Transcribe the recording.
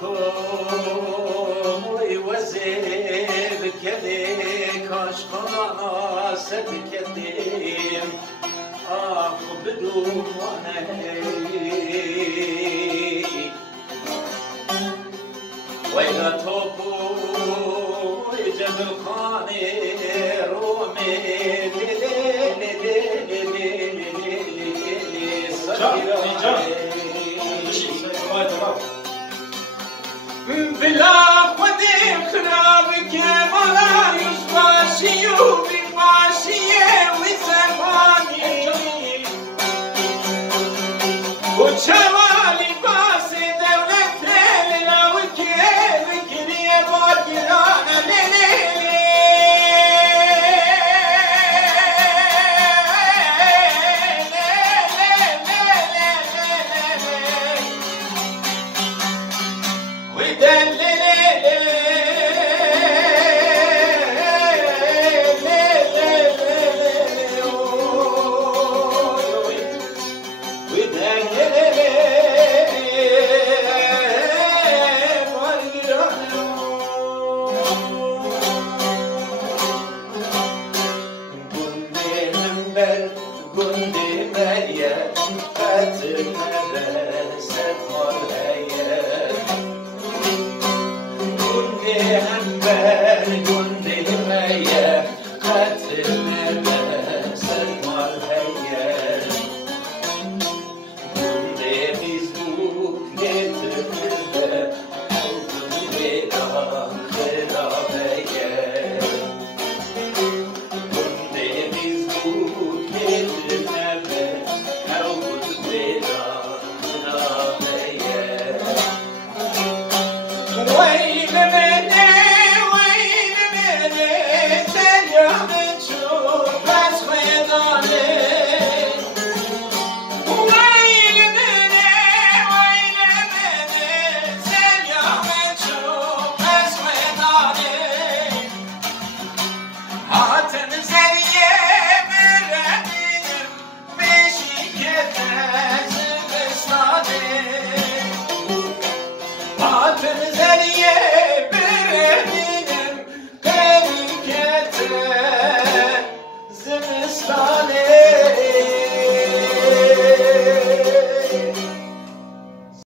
کوی وزیر کدی کاشخانا سد کدیم آخ بدوانه ویلا توپوی جبل خانه رومه بلا خودم خراب که مالا یوز باشی و بی باشیه وی زبانی و چوالی باس دولت لیلا و که وگریه بارگرانه لیلی Günde Meryem, Fatime